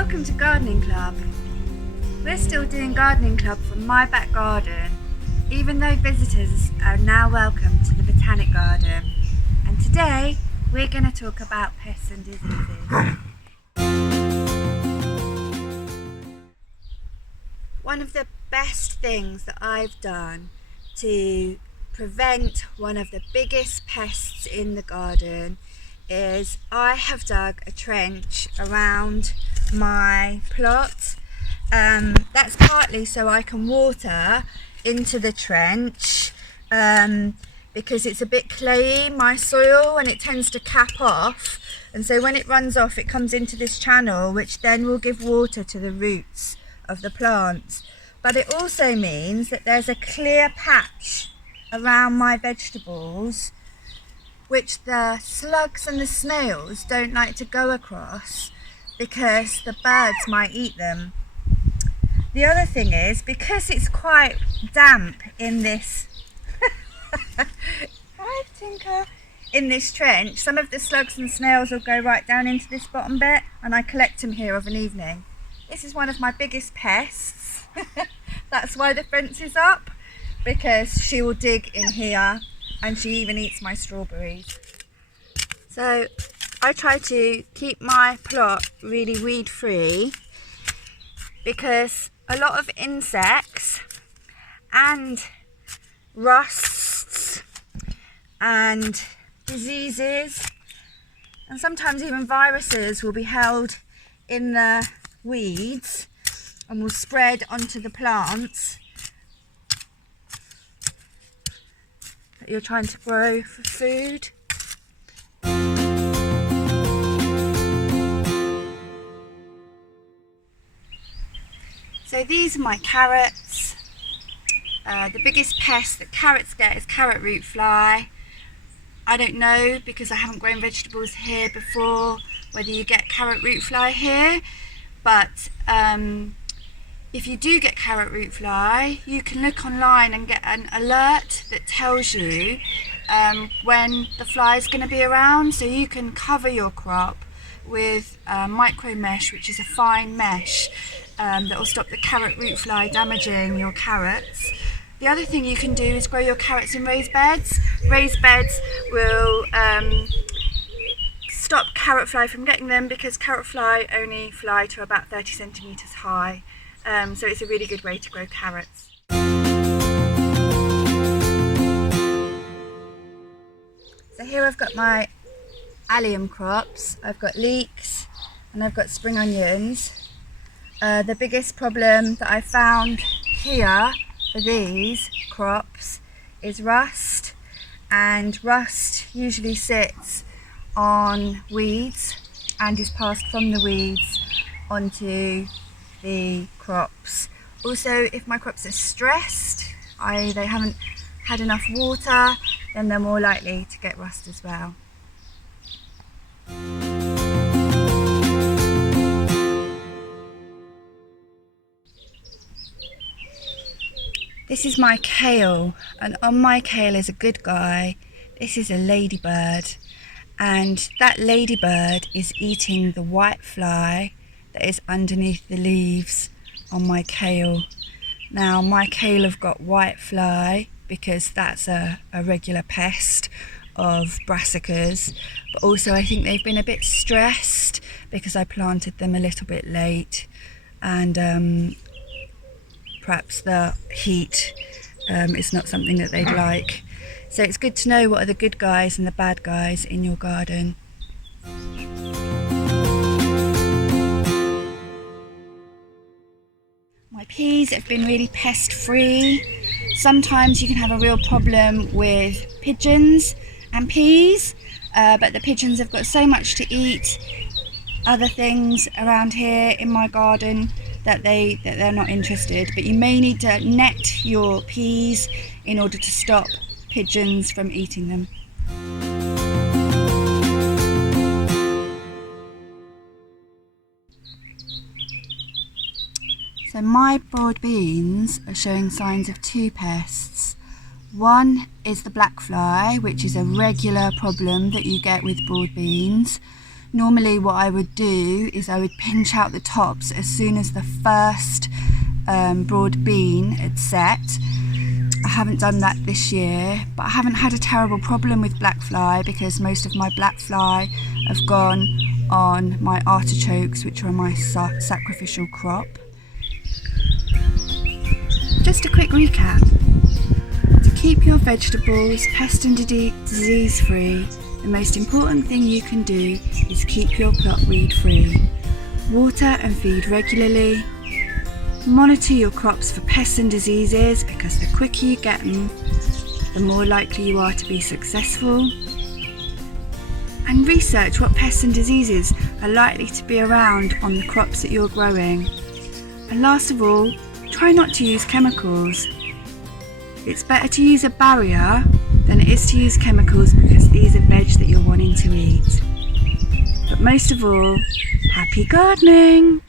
Welcome to Gardening Club. We're still doing Gardening Club from my back garden, even though visitors are now welcome to the Botanic Garden. And today we're going to talk about pests and diseases. One of the best things that I've done to prevent one of the biggest pests in the garden is I have dug a trench around my plot. That's partly so I can water into the trench because it's a bit clayey, my soil, and it tends to cap off, and so when it runs off it comes into this channel, which then will give water to the roots of the plants. But it also means that there's a clear patch around my vegetables which the slugs and the snails don't like to go across because the birds might eat them. The other thing is, because it's quite damp in this hi Tinker, in this trench, some of the slugs and snails will go right down into this bottom bit, and I collect them here of an evening. This is one of my biggest pests. That's why the fence is up, because she will dig in here, and she even eats my strawberries. So I try to keep my plot really weed free, because a lot of insects and rusts and diseases and sometimes even viruses will be held in the weeds and will spread onto the plants that you're trying to grow for food. So these are my carrots. The biggest pest that carrots get is carrot root fly. I don't know, because I haven't grown vegetables here before, whether you get carrot root fly here, but if you do get carrot root fly, you can look online and get an alert that tells you when the fly is going to be around, so you can cover your crop with micro mesh, which is a fine mesh that will stop the carrot root fly damaging your carrots. The other thing you can do is grow your carrots in raised beds. Raised beds will stop carrot fly from getting them, because carrot fly only fly to about 30 centimetres high. So it's a really good way to grow carrots. So here I've got my allium crops. I've got leeks and I've got spring onions. The biggest problem that I found here for these crops is rust, and rust usually sits on weeds and is passed from the weeds onto the crops. Also, if my crops are stressed, they haven't had enough water, then they're more likely to get rust as well. This is my kale, and on my kale is a good guy. This is a ladybird, and that ladybird is eating the whitefly that is underneath the leaves on my kale. Now my kale have got whitefly because that's a regular pest of brassicas, but also I think they've been a bit stressed because I planted them a little bit late, and perhaps the heat is not something that they'd like. So it's good to know what are the good guys and the bad guys in your garden. My peas have been really pest free. Sometimes you can have a real problem with pigeons and peas, but the pigeons have got so much to eat other things around here in my garden that they're not interested. But you may need to net your peas in order to stop pigeons from eating them. So my broad beans are showing signs of two pests. One is the blackfly, which is a regular problem that you get with broad beans. Normally what I would do is I would pinch out the tops as soon as the first broad bean had set. I haven't done that this year, but I haven't had a terrible problem with blackfly because most of my blackfly have gone on my artichokes, which are my sacrificial crop. Just a quick recap. To keep your vegetables pest and disease free, the most important thing you can do is keep your plot weed free. Water and feed regularly. Monitor your crops for pests and diseases because the quicker you get them, the more likely you are to be successful. And research what pests and diseases are likely to be around on the crops that you're growing. And last of all, try not to use chemicals. It's better to use a barrier than it is to use chemicals because these are veg that you're wanting to eat. But most of all, happy gardening!